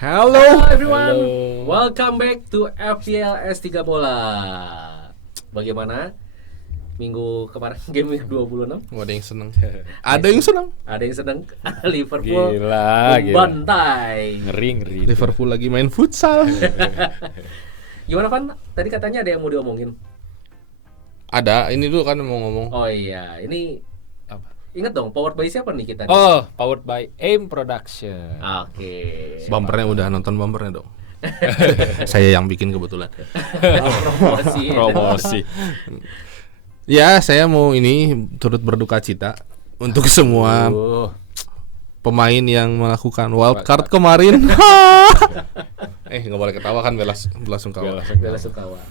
Hello everyone, Halo. welcome back to FPL S3 Bola. Bagaimana minggu kemarin game week 26? Ada yang seneng. Ada yang seneng. Ada yang seneng. Liverpool Gila. membantai. Ngeri. Liverpool lagi main futsal. Gimana Van? Tadi katanya ada yang mau diomongin. Ada, ini dulu kan mau ngomong. Oh iya, ini Apa? ingat dong powered by siapa nih kita? Oh, powered by AIM Production. Oke. Bumpernya udah nonton bumpernya dong. Saya yang bikin kebetulan. Promosi. Ya, saya mau ini turut berduka cita untuk semua pemain yang melakukan wildcard kemarin. Nggak boleh ketawa kan, belasungkawa. Bela Sukawa.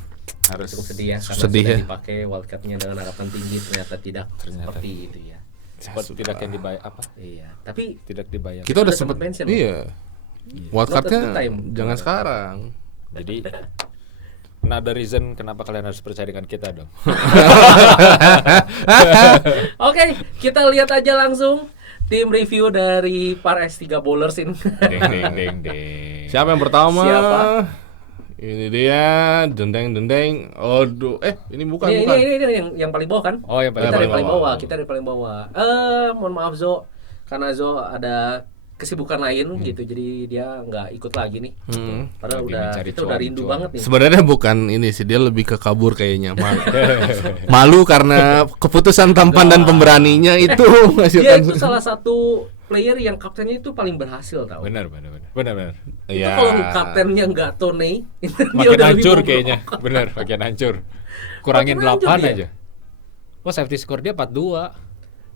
Harus Cukup sedih ya karena sedih sudah ya. dipakai wildcardnya dengan harapan tinggi ternyata tidak seperti itu ya. tidak yang dibayar apa? Iya, tapi Tidak dibayar. Kita udah Udah sempet sempet mention. iya. Not Wildcardnya at the time. jangan sekarang. Jadi ada reason kenapa kalian harus percaya dengan kita dong. Oke, kita lihat aja langsung tim review dari para S3 Bowlers ini. Deng. Siapa yang pertama? Siapa? Ini dia, dendeng. Aduh, ini bukan. Ini yang paling bawah kan? Oh, yang Kita paling dari paling bawah. bawah, kita dari paling bawah. Mohon maaf Zo, karena Zo ada kesibukan lain gitu, jadi dia nggak ikut lagi nih. Padahal Lagi mencari kita udah rindu cuan. banget nih. Sebenarnya bukan ini sih, dia lebih ke kabur kayaknya. Malu karena keputusan tampan dan pemberaninya itu Dia menghasilkan. itu salah satu player yang kaptennya itu paling berhasil tau. Benar. Itu Ya. kalau kaptennya nggak Tone, dia Makin udah lebih hancur bobrok. kayaknya. Benar, makin hancur. Kurangin Makin hancur 8 dia. aja. Oh, safety score dia 42.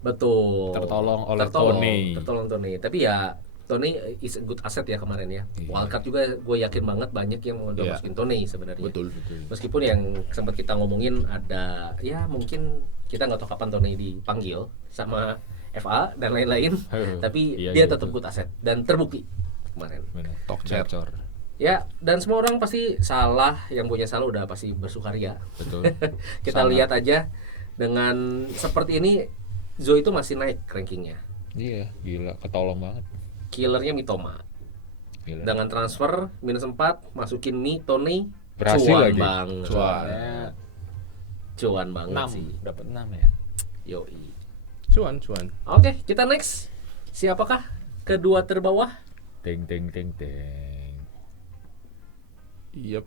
Betul. Tertolong oleh Tone. Tertolong Tone. Tapi ya Tone is a good asset ya kemarin ya. Iya. Wildcard juga gue yakin banget banyak yang mau Iya. masukin Tone sebenarnya. Betul. Meskipun yang sempat kita ngomongin ada ya mungkin kita nggak tahu kapan Tone dipanggil sama FA dan lain-lain. Tapi Iya, dia iya, tetap betul. good asset dan terbukti kemarin. Benar. Tokcer. Gacor. Ya, dan semua orang pasti salah, yang punya salah udah pasti bersukaria. Betul. Kita Sangat. lihat aja dengan seperti ini Zo itu masih naik rankingnya. Iya, gila, ketolong banget. Killernya Mitoma. Gila. Dengan transfer minus 4 masukin Mi Tony Berhasil cuan lagi. banget. Cuan banget 6, sih. dapat 6 ya. Yoi. Cuan. Oke, kita next. Siapakah kedua terbawah? Teng. Yep.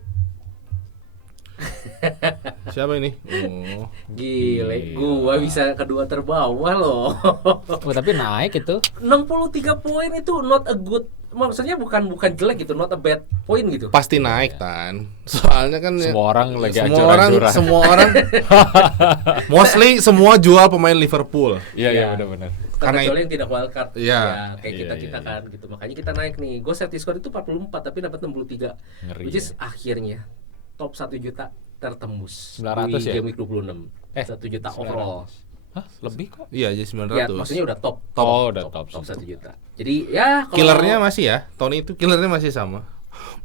Siapa ini? Oh. Gile, gua bisa kedua terbawah loh. Oh, tapi naik itu. 63 poin itu not a good, maksudnya bukan jelek gitu, not a bad point gitu. Pasti naik Tan. Soalnya kan Semua orang lagi semua orang mostly semua jual pemain Liverpool. Iya, benar. Karena Kecuali yang tidak wildcard. Iya. Ya, kayak Iya, kita iya. kan gitu. Makanya kita naik nih. Gue safety score itu 44 tapi dapat 63. Ngeri, Which is akhirnya top 1 juta tertembus 900 di ya? game week 26. 1 juta overall. Hah, lebih kok? iya aja 900. Ya, maksudnya udah top. Oh, udah top. Top 1 juta. Jadi ya kalau Killernya masih ya, Tony itu killernya masih sama.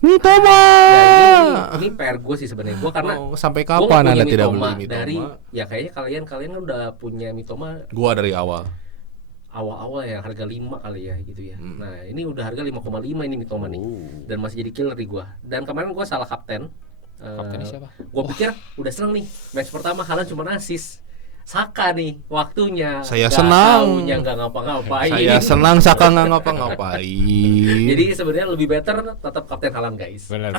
Mitoma. ya, ini PR gue sih sebenarnya. Gue karena Sampai gua nggak kapan punya Anda tidak Mitoma beli Mitoma? dari ya kayaknya kalian kan udah punya Mitoma Gua dari awal. awal-awal ya harga 5 kali ya gitu ya. Nah, ini udah harga 5,5 ini Mitoma nih. Dan masih jadi killer di gua. Dan kemarin gua salah kapten. Kaptennya siapa? Gua pikir udah seneng nih. Match pertama Haaland cuma assist. Saka nih waktunya. Saya Nggak senang. taunya nggak ngapa-ngapain. Saya senang Saka nggak ngapa-ngapain. Jadi sebenarnya lebih better tetap kapten Haaland guys. Benar.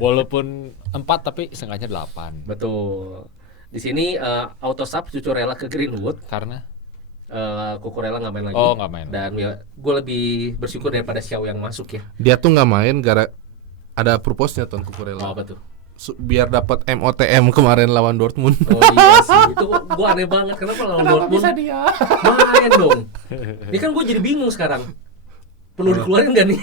Walaupun 4 tapi seenggaknya 8. Betul. Di sini auto sub Cucurella ke Greenwood. Karena Cucurella nggak main lagi. Oh, nggak main. Dan ya, gue lebih bersyukur daripada Xiao yang masuk ya. Dia tuh nggak main gara ada purpose-nya Ton Cucurella. Apa tuh? Biar dapat MOTM kemarin lawan Dortmund. Oh iya sih, itu gue aneh banget. Kenapa lawan Dortmund dia? main dong? Ini kan gue jadi bingung sekarang. Perlu dikeluarin gak nih?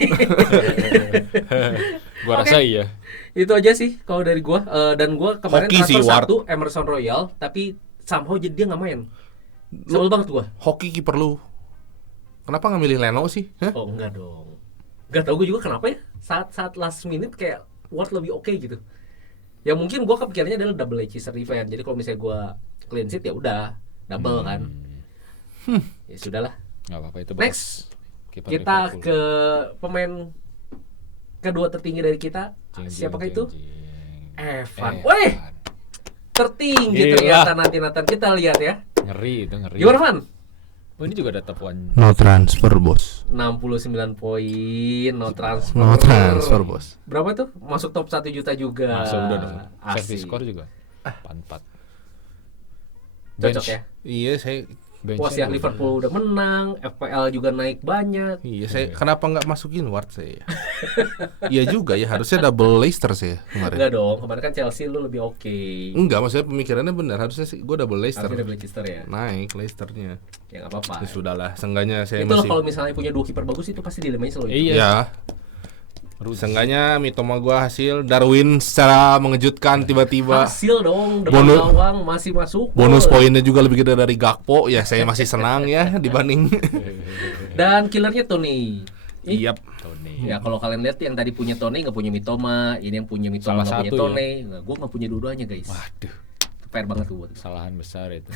Gua Oke. rasa iya. Itu aja sih kalau dari gue. Dan gue kemarin Hoki sih, transfer Ward. 1 Emerson Royal, tapi somehow jadi dia nggak main. Sebel banget gue. Hoki kiper lu. Kenapa nggak milih Leno sih? Hah? Oh enggak dong. Gak tau gue juga kenapa ya. Saat last minute kayak Ward lebih oke gitu. Ya mungkin gue kepikirannya adalah double Leicester revenge. Jadi kalau misalnya gue clean sheet ya udah double kan. Ya sudahlah. Nggak apa-apa itu. Next Kiper kita Liverpool. ke pemain kedua tertinggi dari kita. Jing, Siapakah jing, itu? jing, jing. Evan. Evan. Weh, tertinggi Gila. ternyata nanti Nathan. Kita lihat ya. Ngeri itu, ngeri. Gimana Van? Oh, ini juga ada top 1. No transfer, bos. 69 poin, no transfer. No transfer, bos. Berapa tuh? Masuk top 1 juta juga. Masuk udah dong. Asik. Service score juga 4-4. Cocok ya. Iya, saya Puas ya, Liverpool udah menang, FPL juga naik banyak. Iya, saya kenapa nggak masukin Ward saya? Iya juga ya, harusnya double Leicester saya kemarin. Enggak dong, kemarin kan Chelsea lu lebih oke. Enggak, maksudnya pemikirannya benar. Harusnya sih gue double Leicester. Harusnya double Leicester ya. Naik Leicesternya. Ya enggak apa-apa. Ya sudahlah, seenggaknya saya Itu masih. kalau misalnya punya 2 kiper bagus itu pasti dilemanya selalu itu. Iya. Ya. Seenggaknya mitoma gua hasil, Darwin secara mengejutkan tiba-tiba. Hasil dong, depan Bonus- gawang masih masuk. Bonus gol. poinnya juga lebih gede dari Gakpo. Ya saya masih senang ya dibanding. Dan killernya Tony. Iya. Tony. Ya kalau kalian lihat yang tadi punya Tony nggak punya Mitoma, ini yang punya Mitoma Salah nggak punya satu Tony. Nah, gue nggak punya dua-duanya guys. Waduh, Fair banget tuh buat. kesalahan besar itu.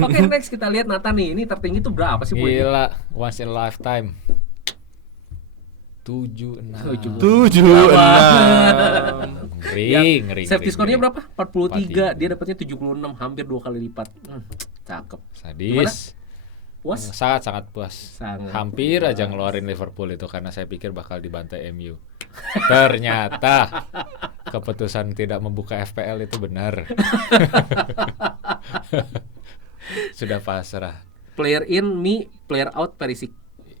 Oke, next kita lihat Nathan nih. Ini tertinggi tuh berapa sih poinnya? Gila, once in a lifetime. 76. 7-6. Ngeri, Yang ngeri. safety ngeri, score-nya ngeri. berapa? 43. Dia dapatnya 76, hampir 2 kali lipat. Cakep. Gimana? Sadis. Puas? Sangat puas. Sangat Hampir aja ngeluarin Liverpool itu karena saya pikir bakal dibantai MU. Ternyata keputusan tidak membuka FPL itu benar. Sudah pasrah. Player in, me, player out, Perisic.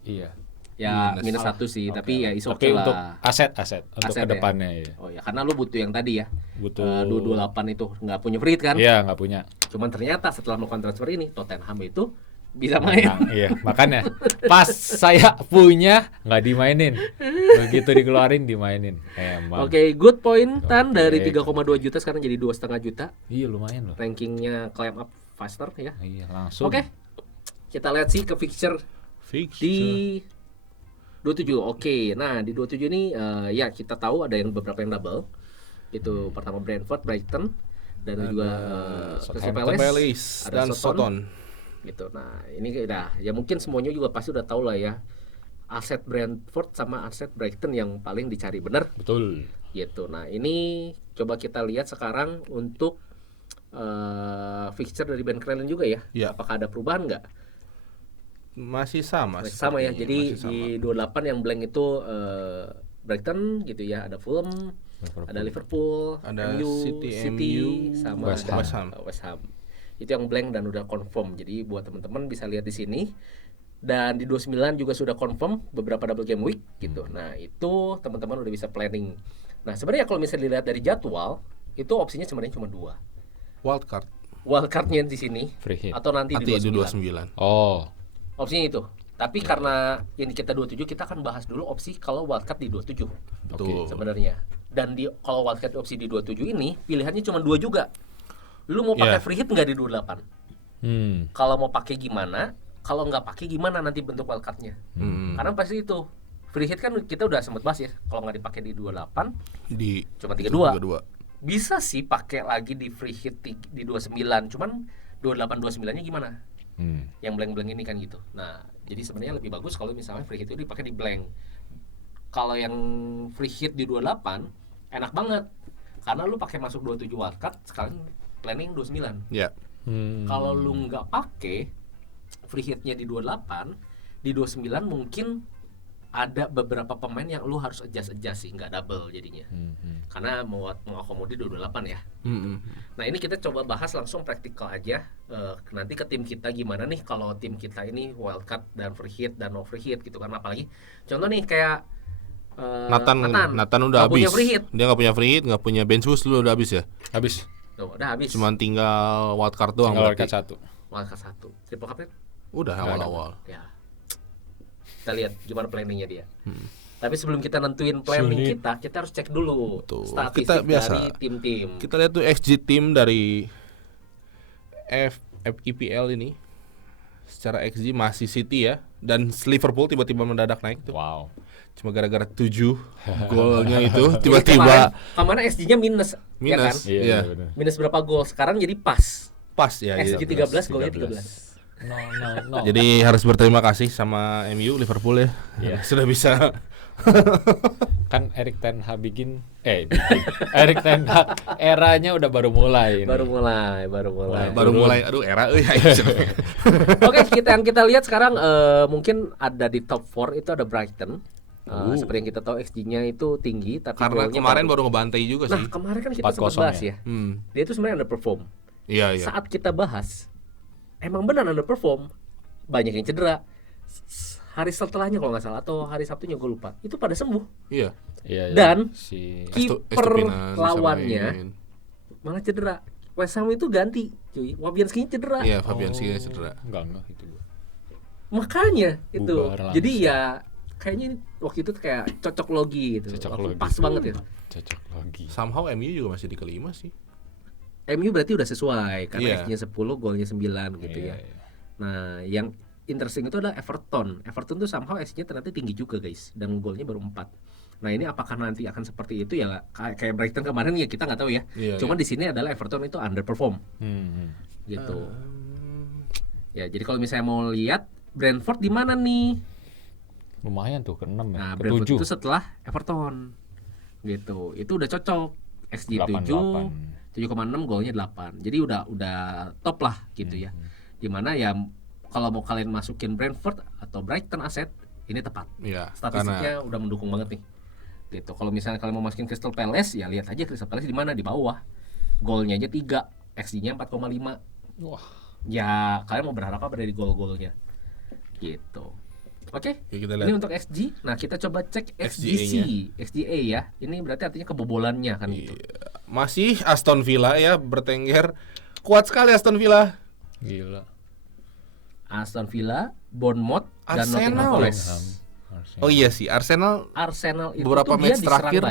Iya. Ya Minus. minus 1 sih, Oke. tapi ya is Tapi okay untuk lah. aset untuk Aset ya? kedepannya ya. Oh ya, karena lu butuh yang tadi ya. Butuh 228 itu nggak punya free hit kan? Iya, nggak punya. Cuman ternyata setelah melakukan transfer ini Tottenham itu bisa main. Nah, iya, makanya pas saya punya nggak dimainin. Begitu dikeluarin dimainin. Emang. Oke, good point Tan Oke. dari 3,2 juta sekarang jadi 2,5 juta. Iya, lumayan loh. Rankingnya climb up faster ya. Iya, langsung. Oke. Kita lihat sih ke fixture di 27. Oke. Nah, di 27 ini ya kita tahu ada yang beberapa yang double. Itu pertama Brentford, Brighton dan juga Crystal Southampton Palace ada dan Soton. gitu. Nah, ini udah ya mungkin semuanya juga pasti udah tahu lah ya. Aset Brentford sama aset Brighton yang paling dicari bener Betul. gitu. Nah, ini coba kita lihat sekarang untuk fixture dari Ben Crellin juga ya. Ya. Apakah ada perubahan nggak? Masih sama. Masih sama ya. sepertinya, Jadi masih sama. di 28 yang blank itu Brighton gitu ya. Ada Fulham, ada Liverpool, Ada MU, City, City MU, sama West Ham. West Ham. Itu yang blank dan udah confirm. Jadi buat teman-teman bisa lihat di sini. Dan di 29 juga sudah confirm beberapa double game week gitu. Nah, itu teman-teman udah bisa planning. Nah, sebenarnya kalau misalnya dilihat dari jadwal, itu opsinya sebenarnya cuma 2. Wildcard. Wildcard-nya di sini Free hit. atau nanti Nanti di di 29. 29. Oh, Opsinya itu. Tapi karena ini kita 27, kita akan bahas dulu opsi kalau wildcard di 27 Betul. sebenarnya. Dan kalau wildcard opsi di 27 ini pilihannya cuma 2 juga. Lu mau pakai Yeah. free hit nggak di 28? Kalau mau pakai gimana? Kalau nggak pakai gimana nanti bentuk wildcardnya? Karena pasti itu free hit kan kita udah sempat bahas ya. Kalau nggak dipakai di 28, Di cuma 32. 32. Bisa sih pakai lagi di free hit di 29. Cuman 28 29-nya gimana? Yang blank-blank ini kan gitu. Nah, jadi sebenarnya lebih bagus kalau misalnya free hit itu dipakai di blank. Kalau yang free hit di 28 enak banget. Karena lu pakai masuk 27 wildcard sekalian planning 29. Ya. Kalau lu nggak pakai free hitnya di 28, di 29 mungkin ada beberapa pemain yang lu harus adjust sih, nggak double jadinya. Karena mau mengakomodir 28 ya. Nah, ini kita coba bahas langsung praktikal aja. Nanti ke tim kita gimana nih kalau tim kita ini wildcard dan free hit dan no free hit gitu kan. Apalagi contoh nih kayak Nathan udah nggak punya habis. free hit. Dia nggak punya free hit, nggak punya bench boost, lu udah habis ya. habis. Tuh, udah habis. Cuman tinggal wildcard doang Tinggal berarti. wildcard 1. wildcard 1. Triple captain? Udah Nggak ada. awal-awal. Ya. Kita lihat gimana planningnya dia. Tapi sebelum kita nentuin planning kita harus cek dulu Betul. statistik Kita biasa. dari tim-tim. Kita lihat tuh XG tim dari EPL ini. Secara XG masih City ya, dan Liverpool tiba-tiba mendadak naik tuh. Wow. Cuma gara-gara 7 golnya itu tiba-tiba kemarin XG-nya minus, ya kan? minus. Iya, Iya. benar. Minus berapa gol? Sekarang jadi pas. Pas ya. XG iya. 13, golnya 13. No. Jadi harus berterima kasih sama MU Liverpool ya. Iya. Sudah bisa Kan Erik ten Hag Erik ten Hag eranya udah baru mulai ini. Baru mulai. Aduh era Oke, yang kita lihat sekarang mungkin ada di top 4 itu ada Brighton. Seperti yang kita tahu XG-nya itu tinggi tapi karena golnya kemarin baru ngebantai juga sih. Nah, kemarin kan kita sempat 4-0 bahas ya. ya. Dia itu sebenarnya underperform. Iya. Saat kita bahas emang benar underperform. Banyak yang cedera. Hari setelahnya kalau nggak salah atau hari Sabtunya gue lupa. Itu pada sembuh. Iya. Dan si kiper Estupinan lawannya disamain. malah cedera. West Ham itu ganti, cuy. Fabianski cedera. Iya, Fabianski cedera. Enggak itu gua. Makanya itu. Bubar Jadi langsung. ya kayaknya ini waktu itu kayak cocok logi gitu. Cocok Waktu logi. pas banget ya. Cocok lagi. Somehow MU juga masih di kelima sih. MU berarti udah sesuai karena Iya. XG-nya 10, golnya 9 gitu ya. Iya. Nah, yang interesting itu adalah Everton. Everton tuh somehow XG-nya ternyata tinggi juga, guys, dan golnya baru 4. Nah, ini apakah nanti akan seperti itu ya kayak Brighton kemarin ya kita nggak tahu ya. Iya, Cuman di sini adalah Everton itu underperform gitu. Ya, jadi kalau misalnya mau lihat Brentford di mana nih? Lumayan tuh ke-6 ya. Nah, Ke-7. Brentford itu setelah Everton. Gitu. Itu udah cocok. XG 7, 7,6 golnya 8. Jadi udah top lah gitu ya. Dimana ya kalau mau kalian masukin Brentford atau Brighton aset ini tepat. Iya, Statistiknya udah mendukung banget nih. Gitu. Kalau misalnya kalian mau masukin Crystal Palace ya lihat aja Crystal Palace di mana, di bawah. Golnya aja 3, XG-nya 4,5. Wah. Ya, kalian mau berharap apa dari gol-golnya? Gitu. Oke. Ya, kita Ini lihat. untuk XG. Nah, kita coba cek XGA-nya. XGA ya. Ini berarti artinya kebobolannya kan gitu. Masih Aston Villa ya bertengger. Kuat sekali Aston Villa. Gila. Aston Villa, Bournemouth, dan Nottingham Arsenal. Forest. Oh iya sih, Arsenal Arsenal itu beberapa tuh dia match terakhir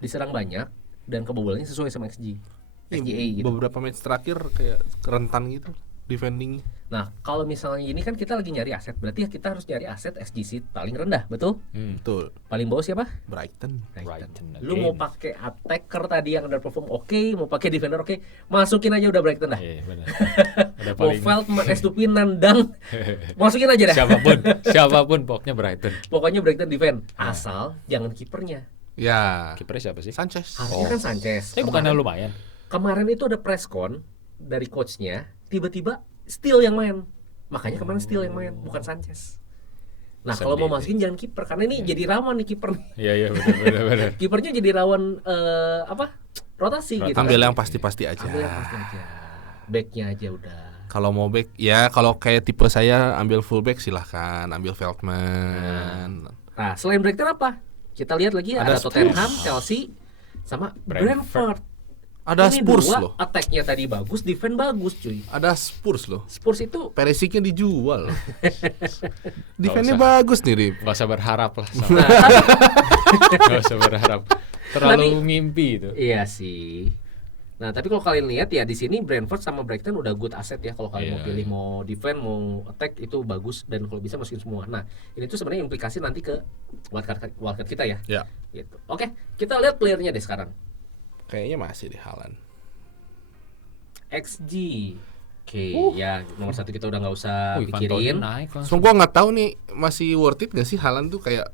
diserang banyak dan kebobolannya sesuai sama XGA gitu. beberapa match terakhir kayak rentan gitu defending. Nah, kalau misalnya ini kan kita lagi nyari aset, berarti ya kita harus nyari aset XG paling rendah, betul? Betul. Paling bawah siapa? Brighton. Brighton Lu again. mau pakai attacker tadi yang underperform oke, mau pakai defender oke, masukin aja udah Brighton dah. Iya, benar. Udah Mau paling Veltman, Estupin, Nandang, masukin aja dah. siapapun pokoknya Brighton. Pokoknya Brighton defend, asal jangan kipernya. Ya. Kipernya siapa sih? Sanchez. Harusnya kan Sanchez. Bukannya lumayan. Kemarin itu ada press con dari coachnya, tiba-tiba Steele yang main. Makanya kemarin Steele yang main, bukan Sanchez. Nah, kalau mau Sendiri. masukin jangan kiper karena ini jadi rawan nih kiper nih. Iya benar. Kipernya jadi rawan rotasi gitu. Ambil kan. yang pasti-pasti aja. Ambil yang pasti aja. Backnya aja udah. Kalau mau back ya kalau kayak tipe saya ambil fullback silahkan, ambil Veltman. Nah, selain Brighton apa? Kita lihat lagi ada Spurs. Tottenham, Chelsea, sama Brentford. Ada Ini Spurs dua loh. attack-nya tadi bagus, defense bagus cuy. Ada Spurs loh. Spurs itu Perisicnya dijual. Defense-nya usah. bagus nih, Rip. Gak usah berharap lah. nah, Gak usah berharap. Terlalu mimpi itu. iya sih. Nah, tapi kalau kalian lihat ya di sini Brentford sama Brighton udah good asset ya kalau kalian mau Iya, pilih mau defend, mau attack itu bagus dan kalau bisa masukin semua. Nah, ini tuh sebenarnya implikasi nanti ke wildcard kita ya. Ya. Gitu. Oke, kita lihat playernya deh sekarang. Kayaknya masih di Haaland. XG. Oke, ya nomor 1 kita udah nggak usah Wih, Van Tony pikirin. naik langsung. So gua nggak tahu nih masih worth it gak sih Haaland tuh kayak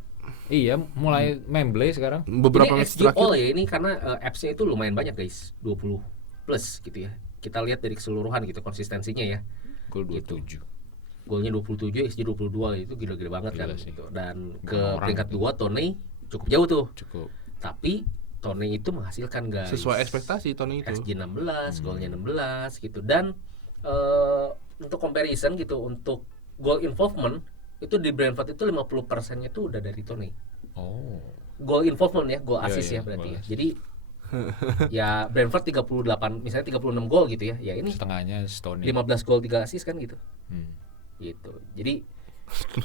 Iya, mulai memble sekarang. beberapa Ini match XG terakhir. all ya ini karena apps-nya itu lumayan banyak guys, 20 plus gitu ya. Kita lihat dari keseluruhan gitu konsistensinya ya. Gol Gitu. 27. Golnya 27, XG 22 itu gila-gila banget Gila kan sih. gitu. Dan ke Orang peringkat itu. 2 Toney cukup jauh tuh. Cukup. Tapi Toney itu menghasilkan guys. Sesuai ekspektasi Tony itu. XG 16, golnya 16 gitu. Dan untuk comparison gitu untuk goal involvement itu di Brentford itu 50%-nya itu udah dari Toney. Oh. Goal involvement ya, goal Iya, assist iya, ya berarti goal ya. assist. Jadi ya Brentford 38, misalnya 36 gol gitu ya. Ya ini Setengahnya Stoney. 15 gol 3 assist kan gitu. Hmm. Gitu. Jadi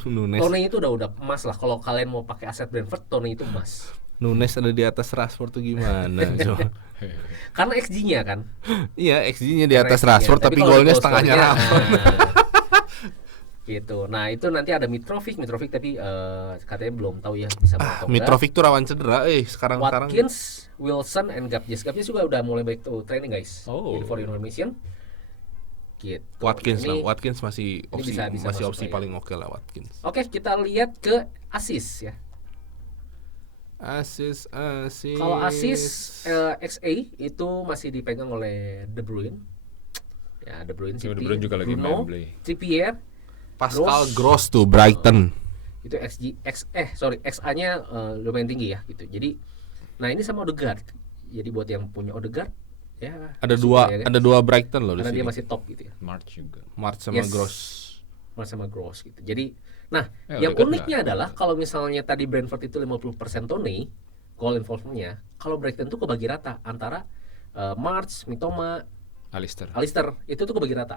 Nunes. Toney itu udah emas lah. Kalau kalian mau pakai aset Brentford, Toney itu emas. Nunes ada di atas Rashford tuh gimana coba? Karena XG-nya kan. Iya, XG-nya di atas Karena Rashford XG-nya. tapi kalau golnya goal setengahnya score-nya, Rashford. Gitu. Nah, itu nanti ada Mitrovic tapi katanya belum tahu ya bisa main atau enggak. Mitrovic tuh rawan cedera sekarang. Watkins, Wilson, and Gapjes. Gapjes juga udah mulai baik tuh training guys. Oh. Jadi for information. Gitu. Watkins Ini- lah, Watkins masih opsi bisa masih masuk opsi lah ya. paling oke lah Watkins. Oke, kita lihat ke assist ya. Asis. Kalau assist XA itu masih dipegang oleh De Bruyne. Ya, De Bruyne, De City, Bruyne juga lagi Bruno, main beli. Trippier, Pascal Gross tuh Brighton. itu XA-nya lumayan tinggi ya gitu. Jadi nah ini sama Odegaard. Jadi buat yang punya Odegaard ya Ada suka dua, ya kan? ada dua Brighton loh di Karena dia sini. masih top gitu ya. March juga. March sama Yes. Gross. Sama Gross gitu. Jadi nah yang Odegaard uniknya nggak. adalah kalau misalnya tadi Brentford itu 50% Tony goal involvement-nya, kalau Brighton tuh kebagi rata antara March, Mitoma, Alistair itu tuh kebagi rata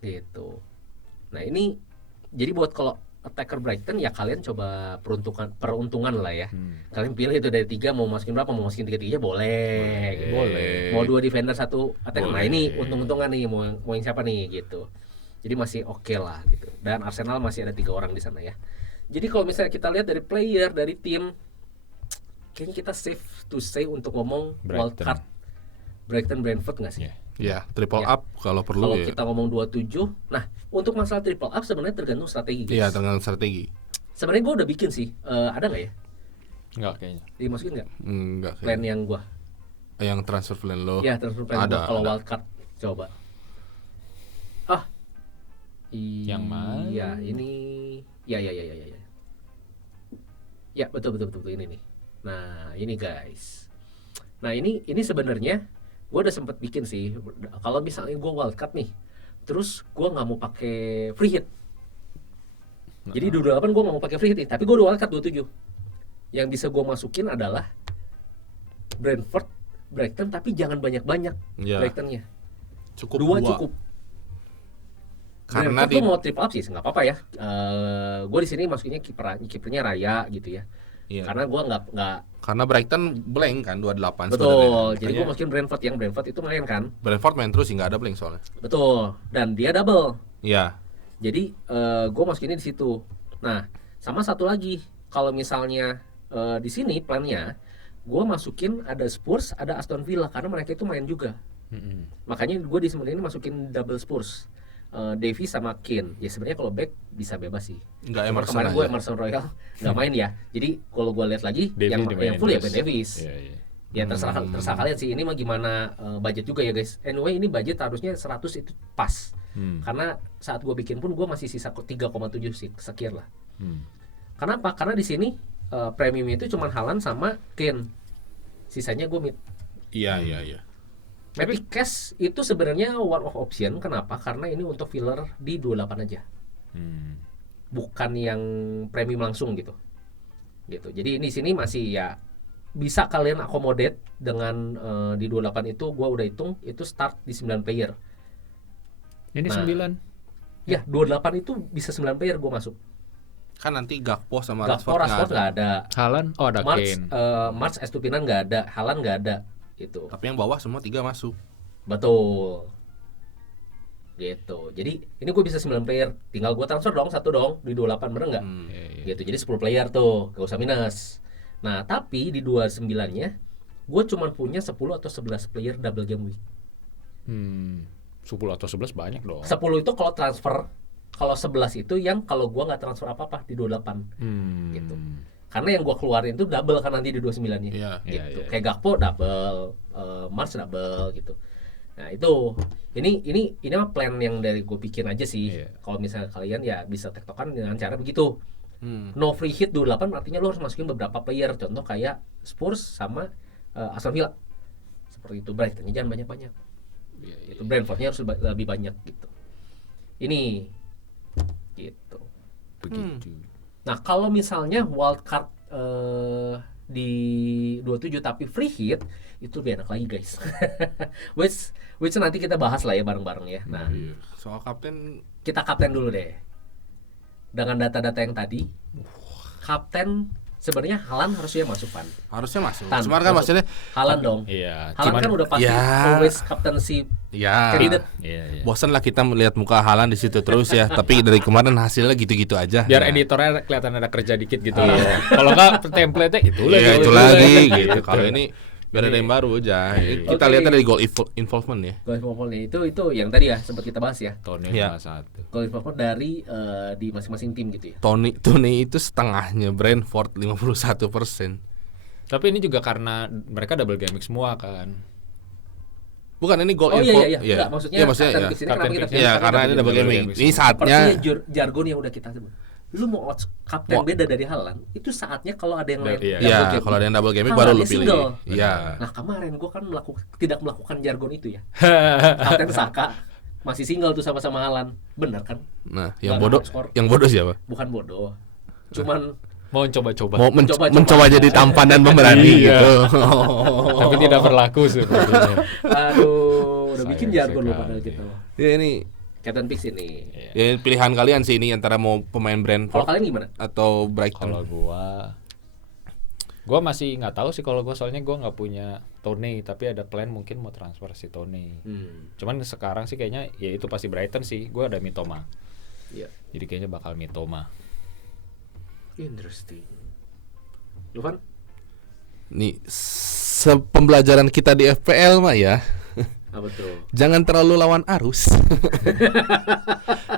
gitu. Nah ini jadi buat kalau attacker Brighton ya kalian coba peruntungan lah ya. Kalian pilih itu dari 3 mau masukin berapa, mau masukin 3-3 boleh. Gitu. Boleh. Mau 2 defender 1 attacker. Nah Boleh. ini untung-untungan nih mau yang siapa nih gitu. Jadi masih oke lah gitu. Dan Arsenal masih ada 3 orang di sana ya. Jadi kalau misalnya kita lihat dari player, dari tim, kayaknya kita safe to say untuk ngomong wildcard Brighton Brentford nggak sih? Yeah. Ya, triple Ya. up kalau perlu Kalau ya. kita ngomong 27, nah untuk masalah triple up sebenarnya tergantung strategi. guys. Iya, tergantung strategi. Sebenarnya gue udah bikin sih, ada nggak ya? Enggak kayaknya. Dimasukin nggak Enggak plan sih. yang gue? Yang transfer plan lo. Ya transfer plan ada, gua kalau ada. wildcard coba. Yang mana? Iya ini, ya. Ya betul ini nih. Nah ini guys. Nah ini sebenarnya gue udah sempet bikin sih. Kalau misalnya gue wildcard nih, terus gue nggak mau pakai free hit. Jadi di 28 gue nggak mau pakai free hit nih, tapi gue udah wildcard 27. Yang bisa gue masukin adalah Brentford, Brighton, tapi jangan banyak-banyak Iya. Brightonnya. Cukup 2 dua. cukup. Karena Brentford tuh mau triple up sih nggak apa-apa ya. Gue di sini masukinnya kipernya Raya gitu ya. Iya. Karena gue nggak Karena Brighton blank kan 28 betul. sebenarnya. Jadi gue Makanya masukin Brentford, yang Brentford itu main kan. Brentford main terus sih nggak ada blank soalnya. Betul. Dan dia double. Iya. Jadi gue masukinnya di situ. Nah, sama satu lagi, kalau misalnya di sini plannya, gue masukin ada Spurs, ada Aston Villa karena mereka itu main juga. Makanya gue di sini masukin double Spurs, Davies sama Kane. Ya sebenarnya kalau back bisa bebas sih. Nggak Cuma Emerson kemarin gue aja. Emerson Royal nggak main ya. Jadi kalau gue lihat lagi Davies yang dimainin full ya terus. Ben Davies. Iya. Ya terserah kalian sih, ini mah gimana budget juga ya guys. Anyway ini budget harusnya 100 itu pas. Karena saat gue bikin pun gue masih sisa 3,7 sih sekian lah. Kenapa? Karena di sini premiumnya itu cuma Haaland sama Kane. Sisanya gue mid. Iya. Matic Cash itu sebenarnya one of option. Kenapa? Karena ini untuk filler di 28 aja. Bukan yang premium langsung gitu. Jadi ini sini masih ya bisa kalian accommodate dengan di 28 itu gue udah hitung itu start di 9 player. Ini Nah. 9. Ya, 28 itu bisa 9 player gue masuk. Kan nanti Gakpo sama Gakpo, Rashford nggak ada. Haaland, oh ada Kane. March Estupinan nggak ada, Haaland nggak ada, gitu. Tapi yang bawah semua 3 masuk. Betul. Gitu. Jadi ini gue bisa 9 player, tinggal gue transfer dong satu dong di 28 bener nggak? Iya. Gitu. Jadi 10 player tuh, gak usah minus. Nah tapi di 29-nya gue cuma punya 10 atau 11 player double game week. 10 atau 11 banyak dong. 10 itu kalau transfer, kalau 11 itu yang kalau gue nggak transfer apa-apa di 28. Gitu. Karena yang gue keluarin itu double kan nanti di 29-nya. Iya. Gitu. Iya. Kayak Gakpo double, Mars double gitu. Nah itu, ini mah plan yang dari gue bikin aja sih. Iya. Kalau misalnya kalian ya bisa tektokan dengan cara begitu. Hmm. No free hit 28 artinya lo harus masukin beberapa player. Contoh kayak Spurs sama Aston Villa. Seperti itu. Brighton jangan banyak-banyak. Iya. Itu Brentfordnya harus lebih banyak gitu. Ini gitu. Begitu. Nah kalau misalnya wildcard di 27 tapi free hit itu lebih enak lagi guys. which nanti kita bahas lah ya bareng-bareng ya. Nah Iya. Soal kapten kita kapten dulu deh. Dengan data-data yang tadi, kapten sebenarnya Haaland harusnya masuk Pan. harusnya masuk. Tan, Cuman kan masuk. maksudnya Haaland dong. Iya. Haaland kan udah pasti Ya. always captaincy ya candidate. Iya. bosan lah kita melihat muka Haaland di situ terus ya. Tapi dari kemarin hasilnya gitu-gitu aja. Biar Ya. editornya kelihatan ada kerja dikit gitu. Kalau nggak template-nya itu Iya, lagi. itu lagi gitu. Kalau ini Biar ada yang baru aja. Kita Oke. lihat dari goal involvement ya. Goal involvement itu yang tadi ya sempat kita bahas ya. Tony Iya. salah satu. Goal involvement dari di masing-masing tim gitu ya. Tony itu setengahnya, Brentford 51%. Tapi ini juga karena mereka double game week semua kan. Bukan, ini goal Oh info. iya. Enggak, maksudnya Iya, maksudnya Captain ya. Kids ini kenapa Captain kita Kids. pilih? Iya, karena ini double game week. Ini saatnya Sepertinya jargon yang udah kita sebut. Lu mau odds kapten beda dari Haaland, itu saatnya kalau ada yang lain. Iya. ya double game kalau ada week. yang double game week Haaland baru lu dia pilih. single. Iya. Nah kemarin gue kan tidak melakukan jargon itu ya. Kapten Saka masih single tuh sama-sama Haaland, bener kan? Nah, yang Nggak bodoh, dapat skor. yang bodoh siapa? Bukan bodoh, cuman Mau coba-coba. Mau Mencoba-coba. mencoba jadi tampan dan pemberani Iya. gitu. Tapi tidak berlaku sepertinya. aduh udah bikin Sayang jargon lu sekali. padahal gitu. Ya ini Captain Picks ini. ya pilihan kalian sih ini antara mau pemain Kalau Brentford kalian gimana? atau Brighton. Kalau gua masih nggak tahu sih kalau gua, soalnya gua nggak punya Tony, tapi ada plan mungkin mau transfer si Tony. Cuman sekarang sih kayaknya ya itu pasti Brighton sih. Gua ada Mitoma. Iya. Jadi kayaknya bakal Mitoma. Interesting. Luvan? Nih pembelajaran kita di FPL mah ya. Apa tuh? Jangan terlalu lawan arus.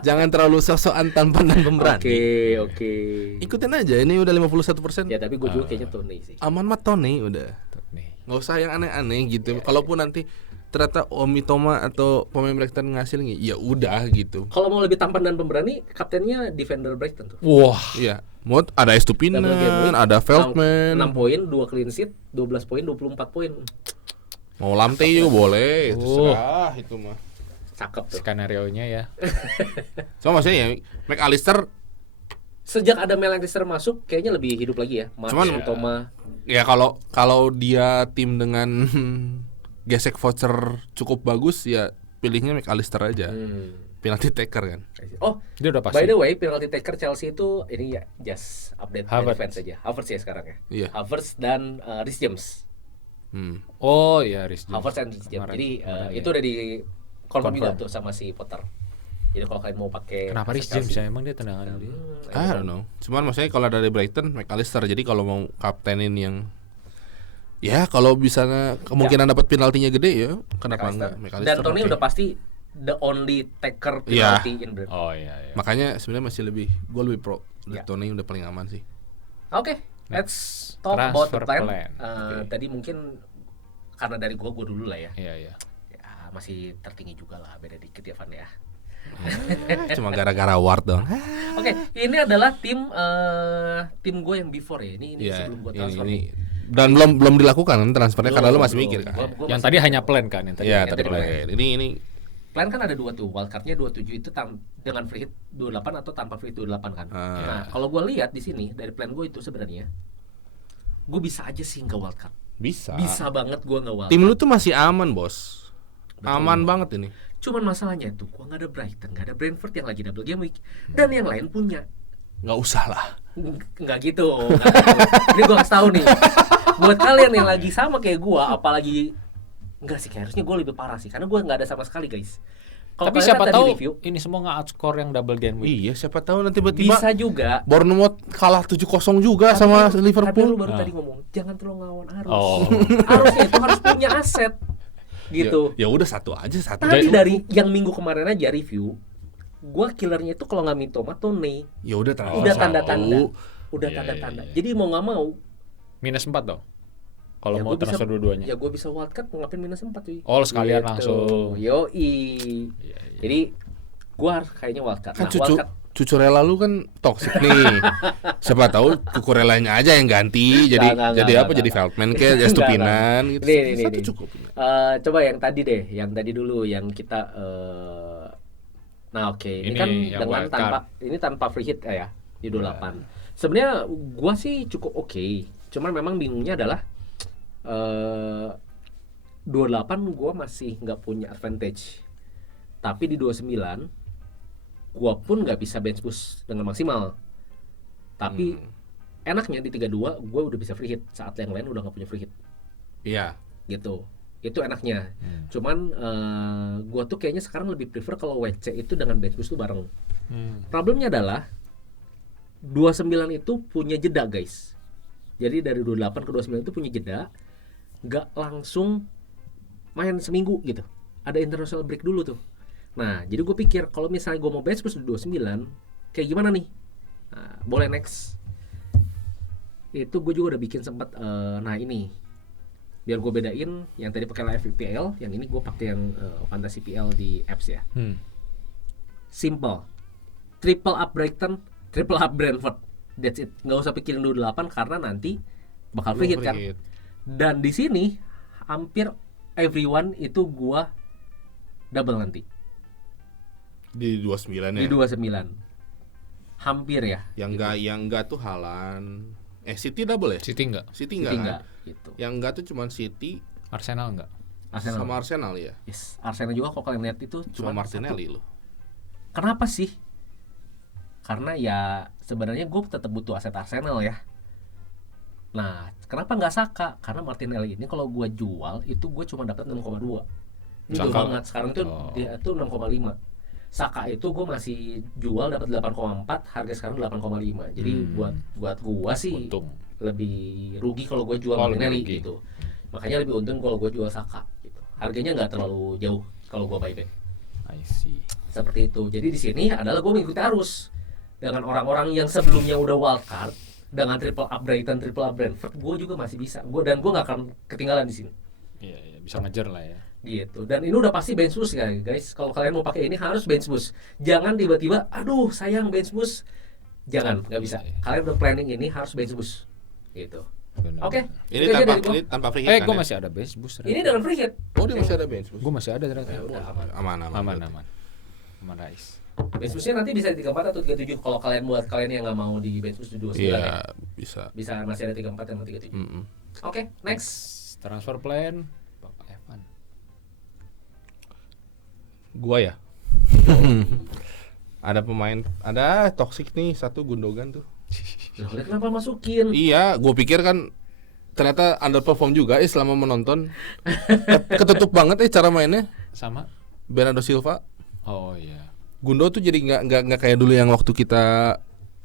Jangan terlalu sosokan tampan dan pemberani. Oke. Ikutin aja, ini udah 51%. Ya tapi gue juga kayaknya Tony sih. Aman mah Tony udah. Nih. Nggak usah yang aneh-aneh gitu. Kalaupun nanti ternyata Mitoma atau pemain Brighton ngasil nih, ya udah gitu. Kalau mau lebih tampan dan pemberani, kaptennya defender Brighton tuh. Wah, Iya. Mod ada Estupinan, Double game week, ada Feldman. 6 poin, 2 clean sheet, 12 poin, 24 poin. Mau Lamte juga boleh. Terserah itu mah. Cakep tuh. skenario-nya ya. So maksudnya ya McAllister Sejak ada Melanchester masuk, kayaknya lebih hidup lagi ya. Cuman- Mitoma. ya kalau dia tim dengan gesek voucher cukup bagus ya pilihnya McAllister aja. Penalty taker kan. Oh, Dia udah pasti. by the way, penalty taker Chelsea itu ini ya just update Havertz. fans saja. Havertz ya sekarang ya. Iya. Havertz dan Reece James. Oh iya, Riz James. Havertz dan Reece James. Kemarin- Jadi kemarin itu ya. udah di confirm juga Confirm. tuh sama si Potter. Jadi kalau kalian mau pakai Kenapa Riz Chelsea- James ya? Emang dia tendangan dia? I don't know. Cuman maksudnya kalau dari Brighton McAllister. Jadi kalau mau kaptenin yang ya kalau bisa kemungkinan dapat penaltinya gede ya kenapa enggak Dan Tony pakai. udah pasti the only taker Iya. penalty in Britain. Oh iya iya. Makanya sebenarnya masih lebih gue lebih pro. Ya. Tony udah paling aman sih. Oke, let's talk about the Transfer plan. plan. Tadi mungkin karena dari gua dulu lah ya. Iya iya. Ya masih tertinggi juga lah, beda dikit ya Van ya. Cuma gara-gara Ward dong. Oke, ini adalah tim gue yang before ya. Ini Iya, sebelum gue transfer. ini dan belum dilakukan kan transfernya karena lu masih Belum. mikir kan. Gua Yang masih- tadi hanya plan kan yang tadi. Iya, yang tadi tadi plan. plan. Ini Plan kan ada 2 tuh, wildcardnya 27 itu dengan free hit 28 atau tanpa free hit 28 kan. Nah, kalau gue lihat di sini dari plan gue itu sebenarnya, gue bisa aja sih nggak wildcard. bisa. Bisa banget gue nggak wildcard. Tim lu tuh masih aman, Bos. Aman banget ini. Cuman masalahnya tuh, gue nggak ada Brighton, nggak ada Brentford yang lagi double game week, dan yang lain punya. Nggak usah lah. Nggak gitu. Ini gue kasih tahu nih, buat kalian yang lagi sama kayak gue, apalagi nggak sih, kayak harusnya gue lebih parah sih, karena gue nggak ada sama sekali guys. Kalau Tapi kalian siapa tadi tahu review, ini semua nge-outscore yang double game week. Iya, siapa tahu nanti tiba-tiba bisa juga. Bournemouth kalah 7-0 juga sama Tapi lu Liverpool. baru tadi ngomong, jangan terlalu ngelawan arus. Oh. Arusnya itu harus punya aset. Gitu. Ya udah satu aja satu. Tadi dari yang minggu kemarin aja review, gua killernya itu kalau nggak Mitoma Tony. Ya udah Udah tanda-tanda. Udah Iya, tanda-tanda. iya, iya. Jadi mau nggak mau, Minus 4 dong. Kalau ya mau gua bisa- transfer dua-duanya. ya gue bisa wildcard ngapain minus 4 cuy. Oh, sekalian Gitu. langsung. Yoi. Iya, iya. Jadi gua harus kayaknya wildcard. Kan Nah, cucu wildcard Cucurella lu kan toxic nih. Siapa tahu Cucurellanya aja yang ganti jadi Nggak, jadi nggak, apa? nggak, jadi nggak. Feldman kayak Nggak, Estupinan gitu. Nih, Satu nih. cukup. Coba yang tadi deh, yang tadi dulu yang kita nah oke, ini Ini kan yang dengan wild tanpa free hit ya di 28. Sebenarnya gua sih cukup oke. Cuman memang bingungnya adalah 28 gua masih nggak punya advantage. Tapi di 29 gua pun nggak bisa bench boost dengan maksimal. Tapi enaknya di 32 gua udah bisa free hit saat yang lain udah nggak punya free hit Iya. gitu. Itu enaknya. Cuman gua tuh kayaknya sekarang lebih prefer kalau WC itu dengan bench boost tuh bareng. Problemnya adalah 29 itu punya jeda guys. Jadi dari 28 ke 29 itu punya jeda. nggak langsung main seminggu gitu. Ada international break dulu tuh. Nah, jadi gue pikir kalau misalnya gue mau bench boost di 29, kayak gimana nih? Nah, boleh next. Itu gue juga udah bikin sempat. Nah ini, biar gue bedain yang tadi pakai live FPL, yang ini gue pakai yang Fantasy PL di apps ya. Simple, triple up Brighton, triple up Brentford. That's it. Nggak usah pikirin dulu 8 karena nanti bakal free hit kan. Dan di sini hampir everyone itu gue double nanti. Di 29 ya. Di 29. Hampir ya. Yang enggak tuh Haaland. City double ya? City enggak? City enggak. Enggak gitu. Yang enggak tuh cuman City Arsenal enggak? sama Arsenal ya. Yes, Arsenal juga kalau kalian lihat itu Cuma Martinelli loh. Kenapa sih? Karena ya sebenarnya gue tetap butuh aset Arsenal ya. Nah, kenapa nggak Saka? Karena Martinelli ini kalau gue jual itu gue cuma dapat 6,2. Ini jauh banget. Sekarang tuh dia tuh 6,5. Saka itu gue masih jual dapat 8,4, harga sekarang 8,5. Jadi buat gue sih untung. Lebih rugi kalau gue jual Martinelli gitu. Makanya lebih untung kalau gue jual Saka gitu. Harganya nggak terlalu jauh kalau gue buyback. I see. Seperti itu. Jadi di sini adalah gue mengikuti arus dengan orang-orang yang sebelumnya udah wildcard dengan triple up Brighton, triple up Brentford, gue juga masih bisa. Gue nggak akan ketinggalan di sini. Iya, bisa ngejar lah ya. Gitu. Dan ini udah pasti bench boost ya guys. Kalau kalian mau pakai ini harus bench boost. Jangan tiba-tiba, aduh sayang bench boost. Jangan, nggak bisa. Kalian udah planning ini harus bench boost. Gitu. Oke. Ini tanpa free hit. Gue masih ada bench boost. Ini dengan free hit. Oh, dia masih ada bench boost. Gue masih ada ternyata. Aman. Aman guys. Bench boostnya nanti bisa di 34 atau 37 kalau kalian yang nggak mau di bench boost di 29 ya. Bisa masih ada 34 sama 37. Oke, next. Transfer plan Bapak Evan. Gua ya. Ada pemain, ada toxic nih satu Gundogan tuh. Loh, kenapa masukin? Iya, gue pikir kan ternyata underperform juga selama menonton. Ketutup banget cara mainnya. Sama Bernardo Silva. Oh iya. Gundo tuh jadi nggak kayak dulu yang waktu kita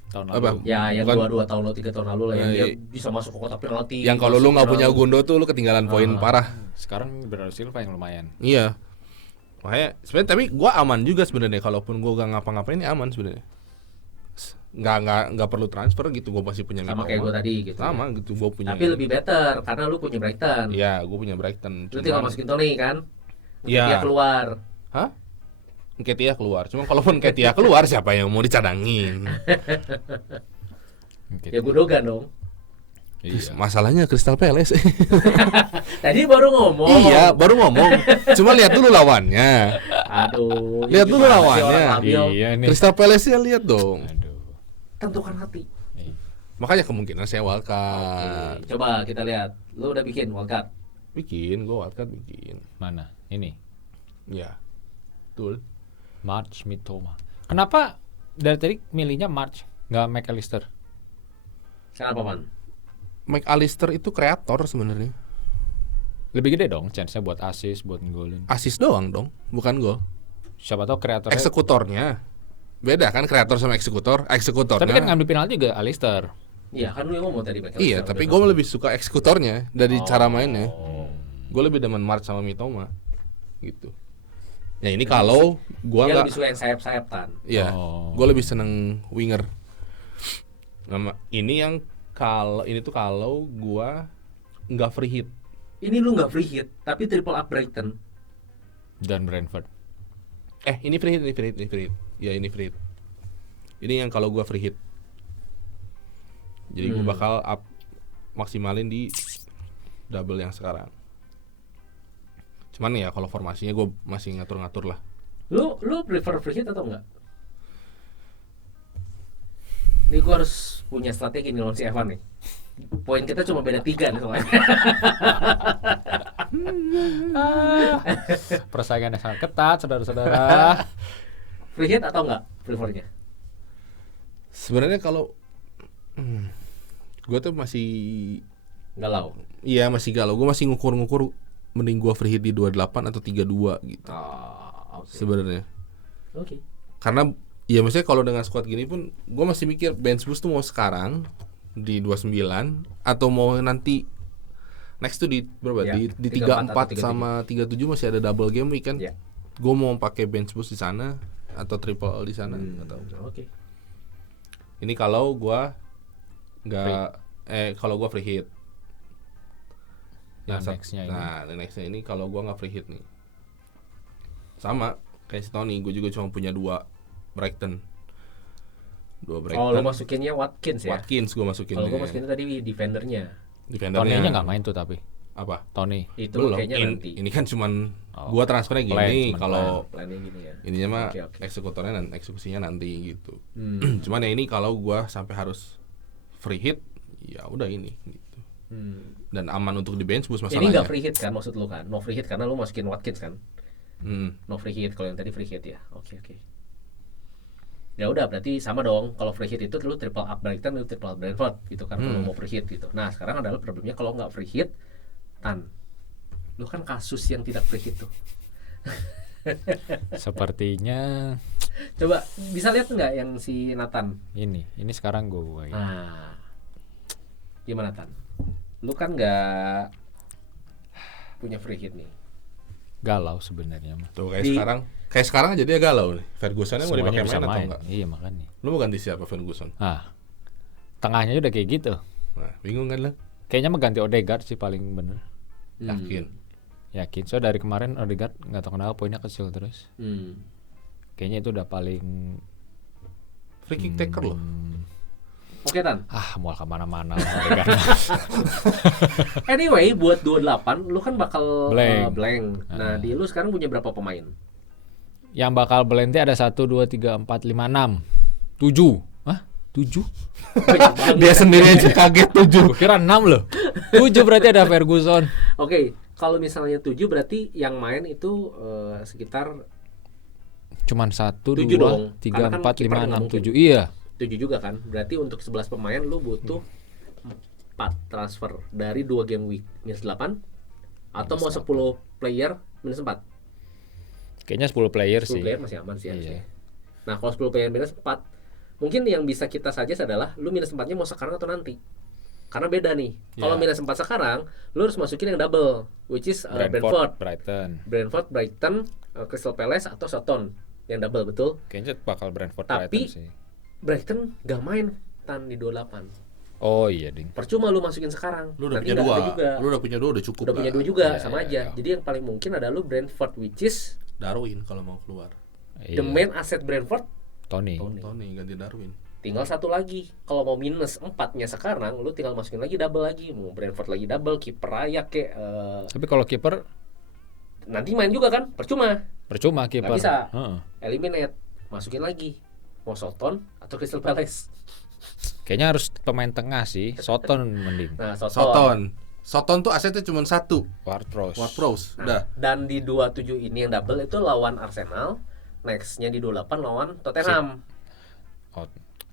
tahun apa? lalu. Ya, yang Bukan, 2 tahun lalu, 3 tahun lalu lah yang dia bisa masuk ke kotak penalti. yang kalau lu nggak punya Gundo tuh lu ketinggalan poin parah. Sekarang Bernardo Silva yang lumayan. Iya. Makanya sebenarnya tapi gua aman juga sebenarnya, kalaupun gua gak ngapa-ngapain ini aman sebenarnya. Nggak perlu transfer gitu, gua masih punya sama kayak gua tadi gitu. Sama gitu, gua punya. Tapi lebih better karena lu punya Brighton. Iya, gua punya Brighton. Lu tinggal masukin Tony kan? Iya. Dia keluar. Hah? Ketia keluar. Cuma kalaupun Ketia keluar siapa yang mau dicadangin? Ya Gundogan dong. Iya. Masalahnya Crystal Palace. Tadi baru ngomong. Iya, baru ngomong. Cuma lihat dulu lawannya. Aduh. Lihat dulu lawannya. Iya nih. Crystal Palace ya lihat dong. Aduh. Tentukan hati. Makanya kemungkinan saya wildcard. Oke, coba kita lihat. Lu udah bikin wildcard? Bikin, gua wildcard bikin. Mana? Ini. Ya. Betul. March Mitoma. Kenapa dari tadi milihnya March, nggak McAllister? Kenapa, Man? McAllister itu kreator sebenarnya. Lebih gede dong chance-nya buat assist, buat ngegolin. Assist doang dong, bukan gol. Siapa tahu kreatornya. Eksekutornya. Beda kan kreator sama eksekutor? Eksekutornya. Tapi kan ngambil penalti juga Alistair. Iya, kan lu yang ngomong tadi McAllister. Iya, tapi gue lebih suka eksekutornya dari cara mainnya. Gue lebih demen March sama Mitoma gitu. Ya ini kalau gue dia nggak, lebih suka yang sayap-sayapan. ya gue lebih seneng winger. Nama ini yang kalau ini tuh kalau gue nggak free hit. Ini lu nggak free hit, tapi triple up Brighton. Dan Brentford. Ini free hit. Ya ini free hit. Ini yang kalau gue free hit. Jadi gue bakal up maksimalin di double yang sekarang. Cuman ya kalau formasinya gue masih ngatur-ngatur lah. Lu prefer free hit atau enggak? Ini gue harus punya strategi nih lawan si Evan nih. Poin kita cuma beda 3 nih soalnya. Persaingan yang sangat ketat, saudara-saudara. Free hit atau enggak prefernya? Sebenarnya kalau gue tuh masih Galau. Iya masih galau. Gue masih ngukur-ngukur mending gue free hit di 28 atau 32 gitu. Okay. Sebenarnya. Oke. Karena ya maksudnya kalau dengan squad gini pun gue masih mikir bench boost tuh mau sekarang di 29 atau mau nanti Next tuh di berapa? Ya, Di 34 34 atau 37. sama 37 masih ada double game week kan? Ya. Gue mau pakai bench boost di sana atau triple di sana, nggak tahu. Oke. Ini kalau gue nggak kalau gue free hit. Nah, nextnya ini. Nah, nextnya ini kalau gue nggak free hit nih. Sama kayak si Tony, gue juga cuma punya 2 Brighton. Oh, lo masukinnya Watkins ya? Watkins gue masukin. Kalau gue masukinnya tadi defendernya. Defendernya Tony-nya nggak main tuh tapi. apa? Tony. Itu Belum. kayaknya nanti. Ini kan cuman gua transfernya Plan, gini, cuman kalau Plannya gini ya. ininya mah Oke. eksekutornya dan eksekusinya nanti gitu. Hmm. Cuman ya ini kalau gua sampai harus free hit, ya udah ini gitu. Dan aman untuk di bench boost Ini masalahnya. nggak free hit kan maksud lu kan? No free hit karena lu masukin Watkins kan? No free hit, kalau yang tadi free hit ya. Oke. Ya udah berarti sama dong. Kalau free hit itu lu triple up Brighton, lu triple up Brentford gitu kan kalau mau free hit gitu. Nah, sekarang adalah problemnya kalau nggak free hit, lu kan kasus yang tidak free hit tuh. Sepertinya Coba bisa lihat nggak yang si Nathan? ini sekarang gue. Nah, gimana Tan? Lu kan nggak punya free hit nih. Galau sebenarnya mah. Tuh kayak sekarang aja dia galau nih. Ferguson-nya mau dipakai Semuanya bisa main atau main. enggak? Iya makanya. Lu mau ganti siapa Ferguson? Tengahnya udah kayak gitu. Nah, bingung kan lu? Kayaknya mah ganti Odegaard sih paling bener. Yakin. So dari kemarin Odegaard nggak tahu kenapa poinnya kecil terus. Kayaknya itu udah paling Free kick taker loh. Oke Tan. Mau kemana-mana lah Odegaard. Anyway, buat 28 lu kan bakal Blank. blank. Nah, di lu sekarang punya berapa pemain? Yang bakal blend ada 1, 2, 3, 4, 5, 6 7. Hah? 7? Dia sendiri aja kaget 7. Gue kira 6 loh. 7 berarti ada Ferguson. Oke, kalau misalnya 7 berarti yang main itu sekitar Cuman 1, 7 dong. 2, 3, Karena kan 4, kiper 5, nggak 6, mungkin. 7. Iya. 7 juga kan. Berarti untuk 11 pemain lu butuh 4 transfer dari 2 game week minus 8 atau mau 10 player minus 4. Kayaknya 10 player 10 sih. player masih aman sih Iya. harusnya. Nah, kalau 10 player minus 4, mungkin yang bisa kita suggest adalah lu minus 4-nya mau sekarang atau nanti. Karena beda nih. Kalau minus 4 sekarang, lu harus masukin yang double, which is Brentford, Brighton, Crystal Palace atau Southampton yang double, betul? Kayaknya bakal Brentford Tapi Brighton sih. Brighton gak main Tan di 28. Oh iya ding. Percuma lu masukin sekarang. Lu udah Nanti punya nggak 2. ada juga. Lu udah punya 2 udah cukup. Udah punya 2 lah. juga, Iya, sama iya, aja. iya. Jadi yang paling mungkin adalah lu Brentford, which is Darwin kalau mau keluar. the main asset Brentford, Tony. Tony ganti Darwin. tinggal satu lagi. Kalau mau minus 4-nya sekarang, lu tinggal masukin lagi double lagi. Mau Brentford lagi double, kiper ayak kayak Tapi kalau kiper nanti main juga kan? Percuma. percuma kiper. Nggak bisa. Heeh. Eliminate, masukin lagi. Mau Southampton atau Crystal Palace. Kayaknya harus pemain tengah sih. Soton mending. Nah, Southampton. Soton tuh asetnya cuma 1. Ward-Prowse. Ward-Prowse. Nah, Udah. dan di 27 ini yang double itu lawan Arsenal. Nextnya di 28 lawan Tottenham. Oh,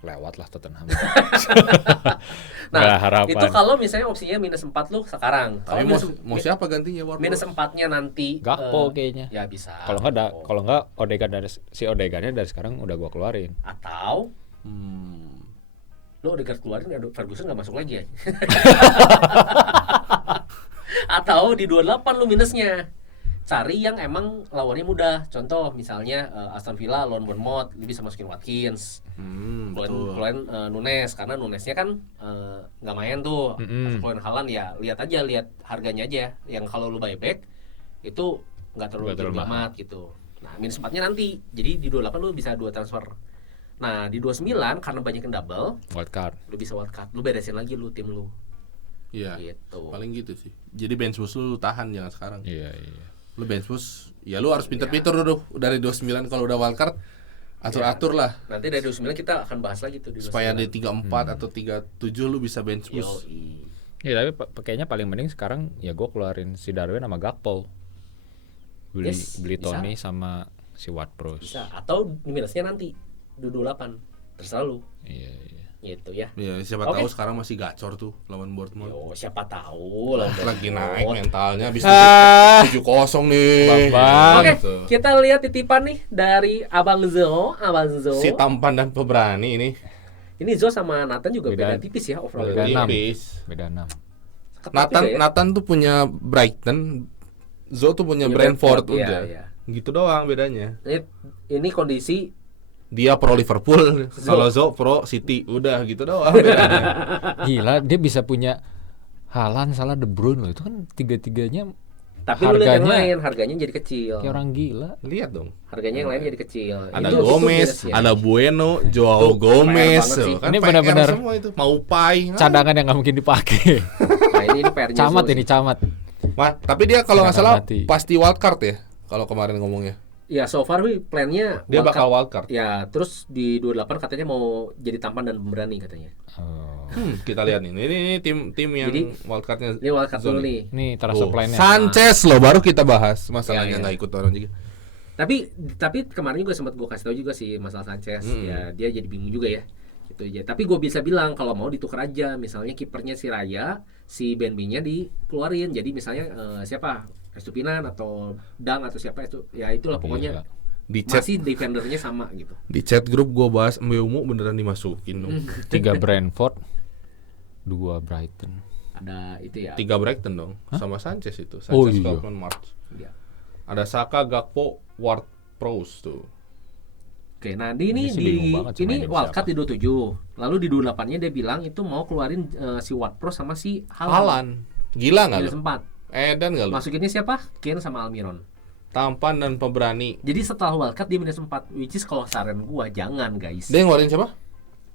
lewat lah Tottenham. Nah, Nggak harapan. itu kalau misalnya opsinya minus 4 lu sekarang. Kalau Tapi minus, mau siapa gantinya Ward-Prowse? minus 4-nya nanti Gakpo kayaknya. ya bisa. Kalau enggak Odegaard Odegaardnya dari sekarang udah gua keluarin. Atau lu Odegaard keluarin, Ferguson nggak masuk lagi ya. Atau di 28 lu minusnya. Cari yang emang lawannya mudah. Contoh misalnya Aston Villa lawan Bournemouth, lu bisa masukin Watkins. Keluarin Nunes, karena Nunesnya kan nggak main tuh. Keluarin Haaland ya, lihat harganya aja. Yang kalau lu buyback itu nggak terlalu amat gitu. Nah, minus 4-nya nanti. Jadi di 28 lu bisa 2 transfer. Nah, di 29 karena banyak yang double, Wildcard. lu bisa wildcard. Lu beresin lagi lu tim lu. Iya. Gitu. Paling gitu sih. Jadi bench boost lu tahan jangan sekarang. Iya. Lu bench boost, ya lu harus pinter-pinter dulu dari 29 kalau udah wildcard. Atur-atur lah. Nanti dari 29 kita akan bahas lagi tuh di 29. Supaya di 34 atau 37 lu bisa bench boost. Ya tapi kayaknya paling mending sekarang ya gue keluarin si Darwin sama Gakpo. Beli Bisa. Tony sama si Ward-Prowse. Bisa. Atau minusnya nanti di 28. Terserah lu. Iya. Gitu ya. Ya siapa tahu sekarang masih gacor tuh lawan Bournemouth. Yo, siapa tahu lawan Lagi Bournemouth. naik mentalnya habis 7-0 nih. Bambang. Oke, Gitu. kita lihat titipan nih dari Abang Zo. Si tampan dan pemberani ini. Ini Zo sama Nathan juga beda Beda. tipis ya overall. Beda 6. Tipis. Beda 6. ketat juga ya. Nathan tuh punya Brighton, Zo tuh punya Punya Brentford, Brentford, udah. iya. Gitu doang bedanya. Ini kondisi Dia pro Liverpool, kalau Zo pro City, udah gitu doang bedanya. Gila, dia bisa punya Haaland, Salah, De Bruyne loh. Itu kan tiga-tiganya tapi lu lihat yang harganya lain, harganya jadi kecil. kayak orang gila. Lihat dong. Harganya yang lain jadi kecil. Ada Itu Gomez, minusnya. ada Bueno, Joao Itu Gomez, PR banget sih. kan Ini PR benar-benar semua itu. Maupai. Cadangan yang nggak mungkin dipakai. Nah, ini PR-nya Camat Zo ini sih. camat. Tapi dia kalau nggak salah Cadangan mati. pasti wildcard ya. Kalau kemarin ngomongnya. Ya so far plan-nya Dia wildcard. bakal wildcard. Ya, terus di 28 katanya mau jadi tampan dan pemberani katanya. Oh. Kita lihat nih. Ini tim yang Jadi, wildcardnya. Ini wildcard dulu nih. Nih transfer Tuh, plan-nya. Sanchez loh baru kita bahas. Masalahnya Ya, ya. nggak ikut orang juga. Tapi kemarin juga sempat gue kasih tahu juga sih masalah Sanchez. Ya dia jadi bingung juga ya. Gitu aja. Tapi gue bisa bilang kalau mau ditukar aja. Misalnya kipernya si Raya, si Benby-nya dikeluarin. Jadi misalnya siapa? Estupinan atau Dang atau siapa itu. Ya itulah pokoknya. Gila. Di chat Masih defendernya sama gitu. di chat grup gue bahas Mbeumo beneran dimasukin dong. 3 Brentford, 2 Brighton. Ada itu ya. 3 Brighton dong. Sama Sanchez itu. Oh, Sanchez, iya. Kaufman, March. Iya. Ada Saka, Gakpo, Ward, Prowse tuh. Oke, nah ini Ini sih bingung banget sih ini mainin wildcard siapa. di 27. Lalu di 28-nya dia bilang itu mau keluarin si Ward-Prowse sama si Haaland. Haaland. Gila nggak lu? Minus 4. Edan nggak lu? Masukinnya siapa? Kane sama Almiron. Tampan dan pemberani. Jadi setelah wildcard dia minus 4, which is kalau saran gua jangan guys. Dia ngeluarin siapa?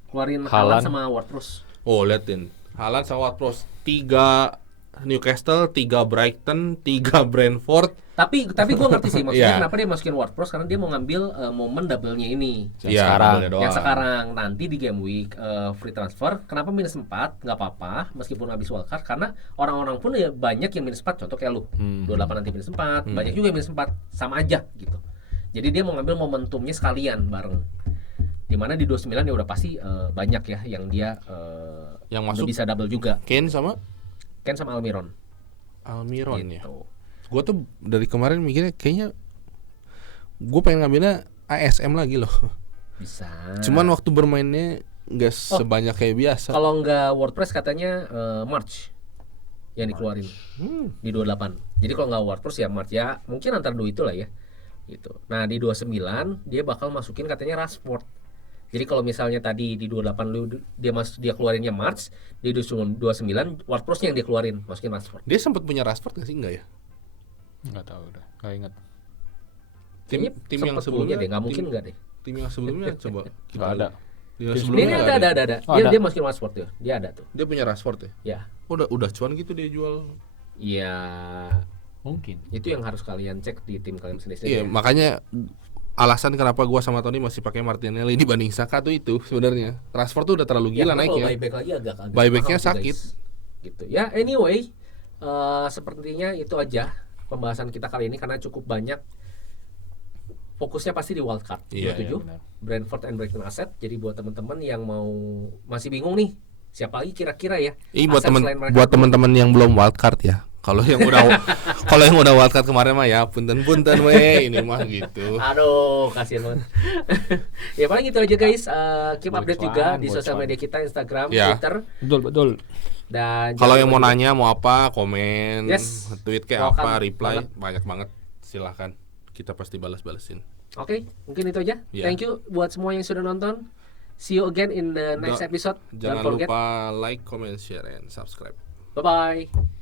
Keluarin Haaland. Haaland sama Ward-Prowse. Oh, liatin. Haaland sama Ward Prowse. 3 Newcastle, 3 Brighton, 3 Brentford. Tapi gua ngerti sih maksudnya Iya. kenapa dia masukin Ward-Prowse karena dia mau ngambil momen double-nya ini. Yang Iya, sekarang. double-nya doang. Yang sekarang nanti di game week free transfer. Kenapa minus 4? Nggak apa-apa meskipun habis wildcard karena orang-orang pun ya banyak yang minus 4. Contoh kayak lu. 28 nanti minus 4, banyak juga yang minus 4. Sama aja gitu. Jadi dia mau ngambil momentumnya sekalian bareng. Dimana di 29 ya udah pasti banyak ya yang dia Yang udah masuk bisa double juga. Kane sama Ken sama Almiron. Almiron ya. Gitu. Gue tuh dari kemarin mikirnya kayaknya gue pengen ngambilnya ASM lagi loh. Bisa. Cuman waktu bermainnya nggak sebanyak kayak biasa. Kalau nggak WordPress katanya March yang dikeluarin di 28. Jadi kalau nggak WordPress ya March ya mungkin antara dua itulah ya. Gitu. Nah di 29 dia bakal masukin katanya Rashford. Jadi kalau misalnya tadi di 28 dia keluarinnya March, di 29 WordPress yang dia keluarin masukin Rashford. Dia sempat punya Rashford nggak sih? Enggak ya? Nggak tahu udah, nggak ingat. Kayaknya Tim yang sempet sebelumnya punya deh, nggak mungkin nggak deh. Tim yang sebelumnya coba Nggak ada. Tim yang Tim sebelumnya Ini nggak ada. Oh, Dia ada. dia masukin Rashford tuh. Dia ada tuh. Dia punya Rashford ya? Ya. Udah cuan gitu dia jual. Iya. Mungkin. Itu yang harus kalian cek di tim kalian sendiri. Iya, makanya alasan kenapa gua sama Tony masih pakai Martinelli dibanding Saka tuh itu sebenarnya. Rashford tuh udah terlalu gila naiknya. Buyback lagi agak Buybacknya mahal sih, sakit. guys. Gitu. Ya, anyway, sepertinya itu aja pembahasan kita kali ini karena cukup banyak. Fokusnya pasti di wildcard. Iya, 27 iya, benar. Brentford and Brighton asset. Jadi buat teman-teman yang mau masih bingung nih, siapa lagi kira-kira ya? Buat aset selain mereka buat berdua? teman-teman yang belum wildcard ya. Kalau yang udah kalau yang udah wildcard kemarin mah ya punten-punten we ini mah gitu. Aduh, kasihan banget. Ya paling gitu aja guys. Keep update Bocoran, juga di sosial bocoran. media kita, Instagram, Ya. Twitter, Betul. dan Kalau jangan yang mau lupa nanya mau apa, komen, Yes. tweet kayak Welcome apa, reply banget. banyak banget. Silahkan. Kita pasti balas-balasin. Oke, mungkin itu aja. Ya. Thank you buat semua yang sudah nonton. See you again in the next episode. Jangan Don't forget. lupa like, comment, share, and subscribe. Bye bye.